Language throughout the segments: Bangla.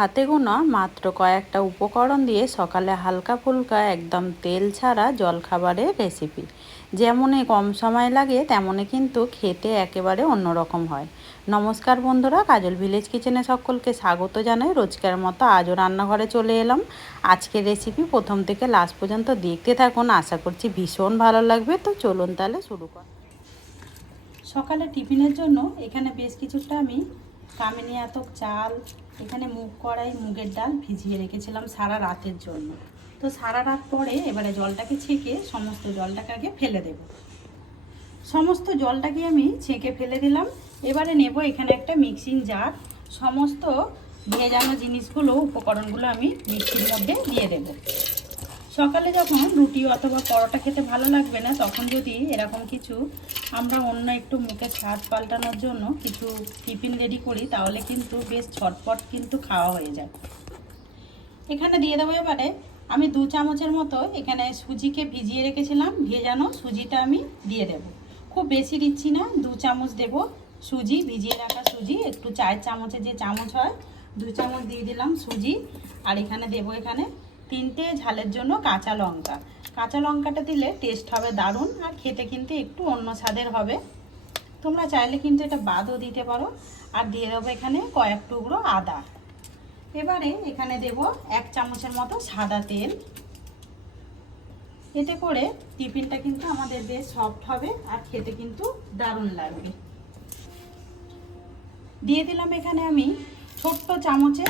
হাতে গোনা মাত্র কয়েকটা উপকরণ দিয়ে সকালে হালকা ফুলকা একদম তেল ছাড়া জলখাবারের রেসিপি যেমনই কম সময় লাগে, তেমনই কিন্তু খেতে একেবারে অন্যরকম হয়। নমস্কার বন্ধুরা, কাজল ভিলেজ কিচেনে সকলকে স্বাগত জানাই। রোজকার মতো আজও রান্নাঘরে চলে এলাম। আজকের রেসিপি প্রথম থেকে লাস্ট পর্যন্ত দেখতে থাকুন। আশা করছি ভীষণ ভালো লাগবে। তো চলুন তাহলে শুরু কর। সকালে টিফিনের জন্য এখানে বেশ কিছুটা আমি কামিনী চাল এখানে মুগ কড়াই, মুগের ডাল ভিজিয়ে রেখেছিলাম সারা রাতের জন্য। তো সারা রাত পরে এবারে জলটাকে ছেঁকে সমস্ত জলটাকে আগে ফেলে দেব। সমস্ত জলটাকে আমি ছেঁকে ফেলে দিলাম। এবারে নেব এখানে একটা মিক্সিং জার। সমস্ত ভেজানো জিনিসগুলো, উপকরণগুলো আমি মিক্সির মধ্যে দিয়ে দেব। সকালে যখন রুটি অথবা পরোটা খেতে ভালো লাগবে না, তখন যদি এরকম কিছু আমরা অন্য একটু মুখে স্বাদ পাল্টানোর জন্য কিছু টিফিন রেডি করি, তাহলে কিন্তু বেশ ছটপট কিন্তু খাওয়া হয়ে যায়। এখানে দিয়ে দেবো এবারে, আমি দু চামচের মতো এখানে সুজিকে ভিজিয়ে রেখেছিলাম, ভেজানো সুজিটা আমি দিয়ে দেব। খুব বেশি দিচ্ছি না, দু চামচ দেব সুজি, ভিজিয়ে রাখা সুজি, একটু চায়ের চামচে যে চামচ হয়, দু চামচ দিয়ে দিলাম সুজি, আর এখানে দেব এখানে তিনটে ঝালের জন্য কাঁচা লঙ্কা। কাঁচা লঙ্কাটা দিলে টেস্ট হবে দারুণ আর খেতে কিন্তু একটু অন্য স্বাদের হবে। তোমরা চাইলে কিন্তু এটা বাদও দিতে পারো আর দিয়ে দেবো এখানে কয়েক টুকরো আদা। এবারে এখানে দেব এক চামচের মতো সাদা তেল। এতে করে টিফিনটা কিন্তু আমাদের বেশ সফট হবে আর খেতে কিন্তু দারুণ লাগবে। দিয়ে দিলাম এখানে আমি ছোট্ট চামচে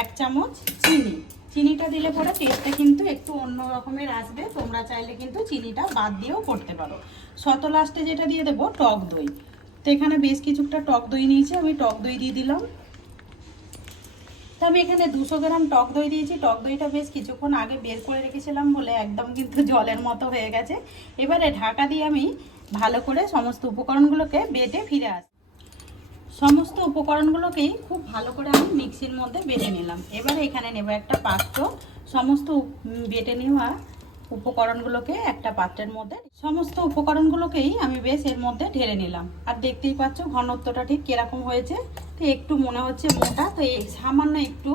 এক চামচ চিনি। চিনিটা দিলে পরে টেস্টটা কিন্তু একটু অন্য রকমের আসবে। তোমরা চাইলে কিন্তু চিনিটা বাদ দিয়েও করতে পারো। শত লাস্টে যেটা দিয়ে দেবো, টক দই। তো এখানে বেশ কিছুটা টক দই নিয়েছি, আমি টক দই দিয়ে দিলাম। তো আমি এখানে দুশো গ্রাম টক দই দিয়েছি। টক দইটা বেশ কিছুক্ষণ আগে বের করে রেখেছিলাম বলে একদম কিন্তু জলের মতো হয়ে গেছে। এবারে ঢাকা দিয়ে আমি ভালো করে সমস্ত উপকরণগুলোকে বেটে ফিরে আসি সমস্ত উপকরণগুলোকেই খুব ভালো করে আমি মিক্সির মধ্যে বেটে নিলাম। এবারে এখানে নেব একটা পাত্র। সমস্ত বেটে নেওয়া উপকরণগুলোকে একটা পাত্রের মধ্যে। সমস্ত উপকরণগুলোকেই আমি বেশ এর মধ্যে ঢেলে নিলাম। আর দেখতেই পাচ্ছ ঘনত্বটা ঠিক কীরকম হয়েছে। তো একটু মনে হচ্ছে মোটা, তো এই সামান্য একটু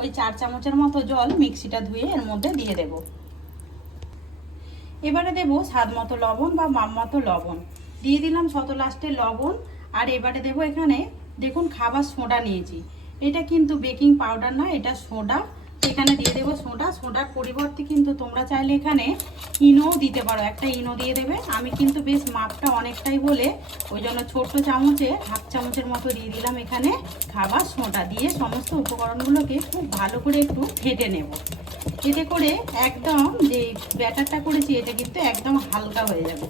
ওই চার চামচের মতো জল মিক্সিটা ধুয়ে এর মধ্যে দিয়ে দেব। এবারে দেব স্বাদ মতো লবণ বা মাম মতো লবণ। দিয়ে দিলাম শত লাস্টে লবণ। আর এবারে দেব এখানে, দেখুন খাবার সোডা নিয়েছি। এটা কিন্তু বেকিং পাউডার না, এটা সোডা। এখানে দিয়ে দেবো সোডা। সোডার পরিবর্তে কিন্তু তোমরা চাইলে এখানে ইনোও দিতে পারো। একটা ইনো দিয়ে দেবে। আমি কিন্তু বেশ মাপটা অনেকটাই বলে ওই জন্য ছোট্ট চামচে, হাফ চামচের মতো দিয়ে দিলাম এখানে খাবার সোডা দিয়ে। সমস্ত উপকরণগুলোকে খুব ভালো করে একটু ফেটে নেব। এতে করে একদম যে ব্যাটারটা করেছি, এটা কিন্তু একদম হালকা হয়ে যাবে।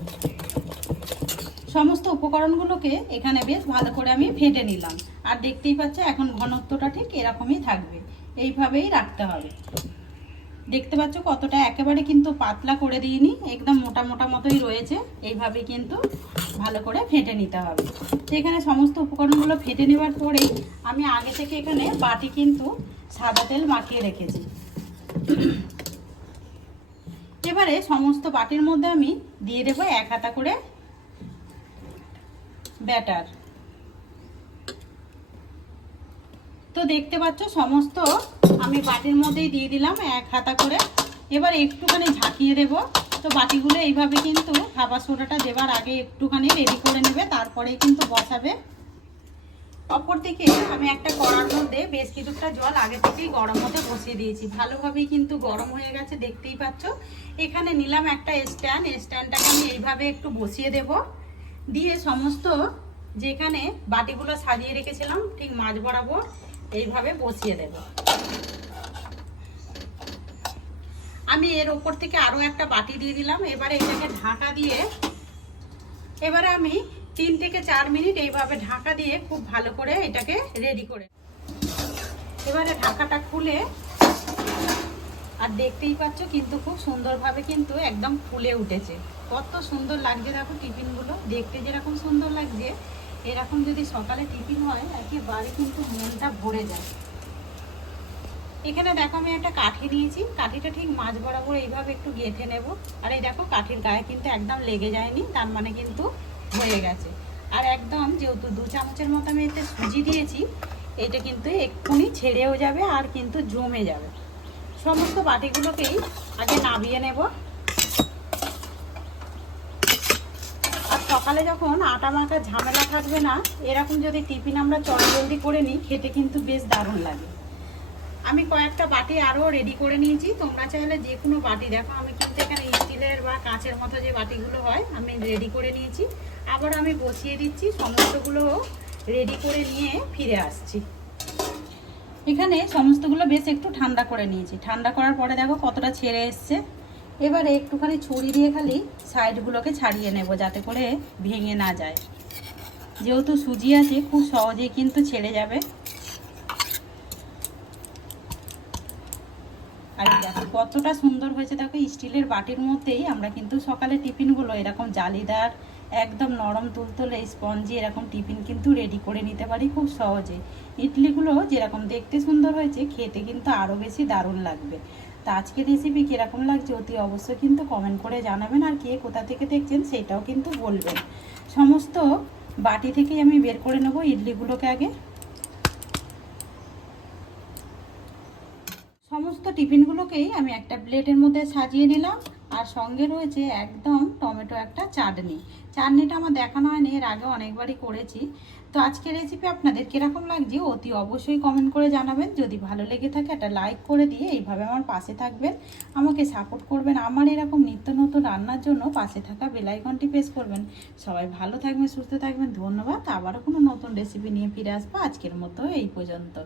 সমস্ত উপকরণগুলোকে এখানে বেশ ভালো করে আমি ফেটে নিলাম। আর দেখতেই পাচ্ছ, এখন ঘনত্বটা ঠিক এরকমই থাকবে। এইভাবেই রাখতে হবে। দেখতে পাচ্ছ কতটা একেবারে কিন্তু পাতলা করে দিইনি, একদম মোটা মোটা মতোই রয়েছে। এইভাবে কিন্তু ভালো করে ফেটে নিতে হবে। এখানে সমস্ত উপকরণগুলো ফেটে নেওয়ার পরেই আমি আগে থেকে এখানে বাটি কিন্তু সাদা তেল মাখিয়ে রেখেছি। এবারে সমস্ত বাটির মধ্যে আমি দিয়ে দেবো এক হাতা করে ব্যাটার। তো দেখতে পাচ্ছ, সমস্ত আমি বাটির মধ্যেই দিয়ে দিলাম এক হাতা করে। এবার একটুখানি ঝাঁকিয়ে দেব। তো বাটিগুলো এইভাবে কিন্তু খাবার সোডাটা দেবার আগে একটুখানি রেডি করে নেবে, তারপরেই কিন্তু বসাবে। অপর দিকে আমি একটা কড়ার মধ্যে বেশ কিছুটা জল আগে থেকেই গরম হতে বসিয়ে দিয়েছি। ভালোভাবেই কিন্তু গরম হয়ে গেছে, দেখতেই পাচ্ছ। এখানে নিলাম একটা স্ট্যান্ড। স্ট্যান্ডটাকে আমি এইভাবে একটু বসিয়ে দেব। দিয়ে সমস্ত যেখানে বাটিগুলো সাজিয়ে রেখেছিলাম, ঠিক মাছ বরাবর এইভাবে বসিয়ে দেব। আমি এর ওপর থেকে আরও একটা বাটি দিয়ে দিলাম। এবারে এটাকে ঢাকা দিয়ে, এবারে আমি তিন থেকে চার মিনিট এইভাবে ঢাকা দিয়ে খুব ভালো করে এটাকে রেডি করে এবারে ঢাকাটা খুলে আর দেখতেই পাচ্ছ কিন্তু খুব সুন্দরভাবে কিন্তু একদম ফুলে উঠেছে। কত সুন্দর লাগছে দেখো টিফিনগুলো। দেখতে যেরকম সুন্দর লাগছে, এরকম যদি সকালে টিফিন হয়, একেবারে কিন্তু মনটা ভরে যায়। এখানে দেখো আমি একটা কাঠি নিয়েছি। কাঠিটা ঠিক মাছ বরাবর এইভাবে একটু গেঁথে নেব। আর এই দেখো কাঠির গায়ে কিন্তু একদম লেগে যায়নি, তার মানে কিন্তু হয়ে গেছে। আর একদম যেহেতু দু চামচের মতো আমি এতে সুজি দিয়েছি, এটা কিন্তু এক্ষুনি ছেড়েও যাবে আর কিন্তু জমে যাবে। সমস্ত বাটিগুলোকেই আগে নামিয়ে নেব। আর সকালে যখন আটা মাখা ঝামেলা থাকবে না, এরকম যদি টিফিন আমরা চটজলদি করে নিই, খেতে কিন্তু বেশ দারুণ লাগে। আমি কয়েকটা বাটি আরও রেডি করে নিয়েছি। তোমরা চাইলে যে কোনো বাটি, দেখো আমি কিন্তু এখানে স্টিলের বা কাঁচের মতো যে বাটিগুলো হয়, আমি রেডি করে নিয়েছি। আবার আমি বসিয়ে দিচ্ছি সমস্তগুলো রেডি করে নিয়ে ফিরে আসছি। এখানে সমস্তগুলো বেশ একটু ঠান্ডা করে নিয়েছি। ঠান্ডা করার পরে দেখো কতটা ছেড়ে এসছে। এবারে একটুখানি ছড়ি দিয়ে খালি সাইডগুলোকে ছাড়িয়ে নেব যাতে করে ভেঙে না যায়। যেহেতু সুজি আছে, খুব সহজেই কিন্তু ছেড়ে যাবে। আর দেখো কতটা সুন্দর হয়েছে, দেখো স্টিলের বাটির মধ্যেই আমরা কিন্তু সকালে টিফিনগুলো এরকম জালিদার একদম নরম তুলতুলে স্পঞ্জি, এরকম টিফিন কিন্তু রেডি করে নিতে পারি খুব সহজে। ইডলিগুলো যেরকম দেখতে সুন্দর হয়েছে, খেতে কিন্তু আরও বেশি দারুণ লাগবে। তা আজকের রেসিপি কীরকম লাগছে অতি অবশ্যই কিন্তু কমেন্ট করে জানাবেন, আর কে কোথা থেকে দেখছেন সেটাও কিন্তু বলবেন। সমস্ত বাটি থেকেই আমি বের করে নেব ইডলিগুলোকে আগে। সমস্ত টিফিনগুলোকেই আমি একটা প্লেটের মধ্যে সাজিয়ে নিলাম। আর সঙ্গে রয়েছে একদম টমেটো একটা চাটনি। চাটনিটা আমার দেখানো হয়নি, এর আগে অনেকবারই করেছি। তো আজকের রেসিপি আপনাদের কীরকম লাগছে অতি অবশ্যই কমেন্ট করে জানাবেন। যদি ভালো লেগে থাকে একটা লাইক করে দিয়ে এইভাবে আমার পাশে থাকবেন। আমাকে সাপোর্ট করবেন। আমার এরকম নিত্য নতুন রান্নার জন্য পাশে থাকা বেলাইকনটি প্রেস করবেন। সবাই ভালো থাকবেন, সুস্থ থাকবেন। ধন্যবাদ। আবারও কোনো নতুন রেসিপি নিয়ে ফিরে আসব আজকের মতো এই পর্যন্ত।